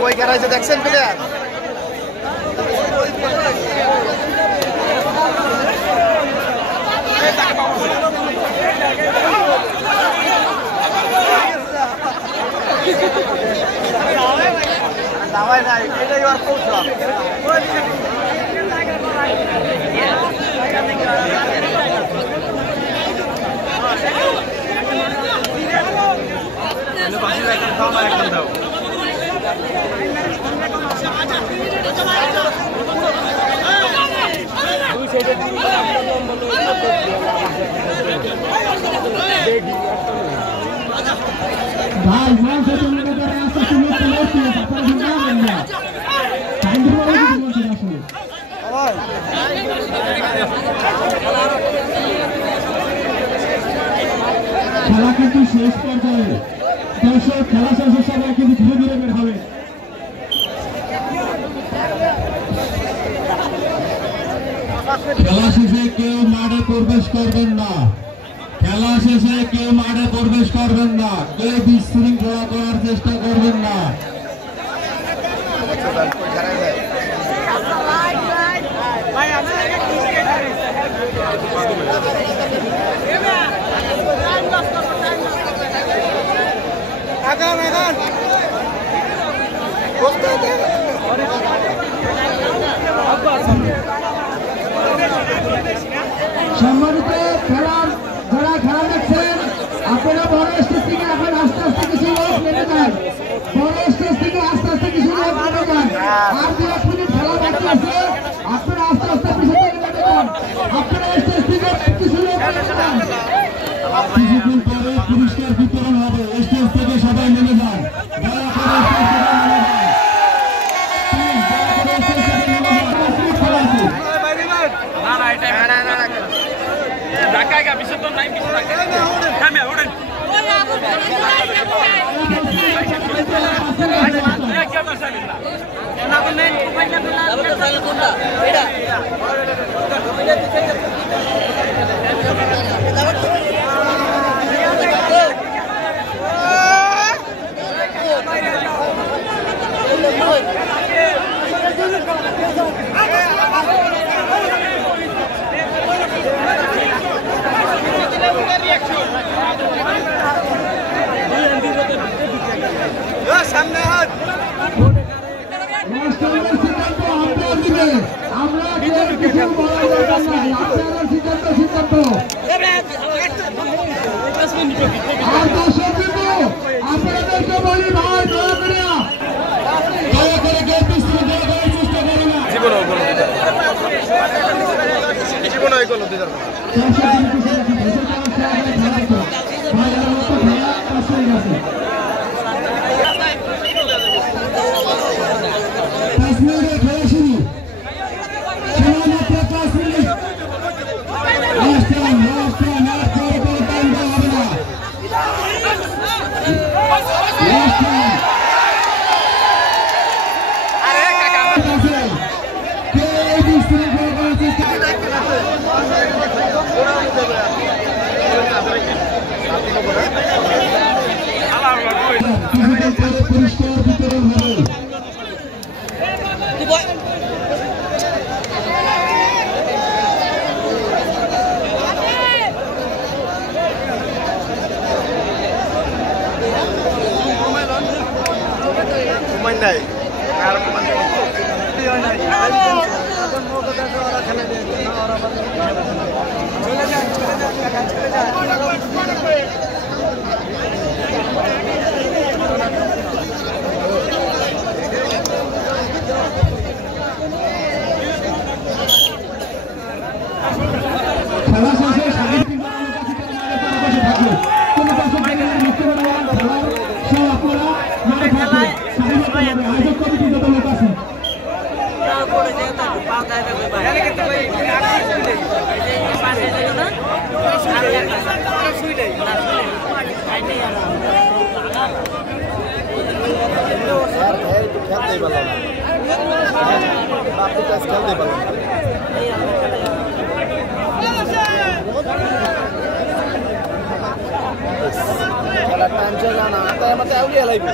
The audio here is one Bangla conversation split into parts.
कोई कह रहा है एक्शन प्लेयर দাওয়াই নাই এটাই আর পৌঁছলাম भाई मान से तुम लोगों का रास्ता सुनो तो लेते हैं पर हम ना बनना टाइम तो नहीं दिया सुनो খেলা কিন্তু শেষ পর্যায়ে দর্শক খেলা শেষে সবাই কিন্তু ধীরে ধীরে বের হবে খেলা শেষে কেউ মাঠে প্রবেশ করবেন না খেলা শেষে কেউ মাঠে প্রবেশ করবেন না কেউ বিশৃঙ্খলা করার চেষ্টা করবেন না সম্মানিত খেলার যারা খেলা দেখছেন আপনারা বড় স্টেজ থেকে এখন আস্তে আস্তে কিছু লোক নেমে যান বড় স্টেজ থেকে আস্তে আস্তে কিছু লোক নেমে যান আর 2 মিনিট খেলা বাকি আছে আপনারা আস্তে আস্তে পিছনে নেমে যান আপনারা স্টেজ থেকে কিছু লোক নেমে যান কিছুক্ষণ পরে পুরস্কার বিতরণ হবে স্টেজ থেকে সবাই নেমে যান দয়া করে স্টেজ থেকে নেমে যান ঢাকা বিশ্বত নাই পিছনে সামনে হাত আমরা কিছু বলার দরকার নাই, আপনারা সিদ্ধান্ত আর দর্শক বিন্দু আপনাদেরকে বলি ভাই দয়া করে গেট পিছনে দয়া করে চেষ্টা করে না জীবন এগুলো দিদার পরিষ্কার বিতরণ হবে। নাই খেলা শেষে সাংস্কৃতিক থাকবে কোনো দর্শক আয়োজক কমিটি যত লোক আছে খেলতেই পারলাম খেলতেই পারলাম খেলার টাইম চলে না তাই আমাকে আউলিয়া লাগবে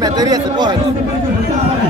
materia se pode.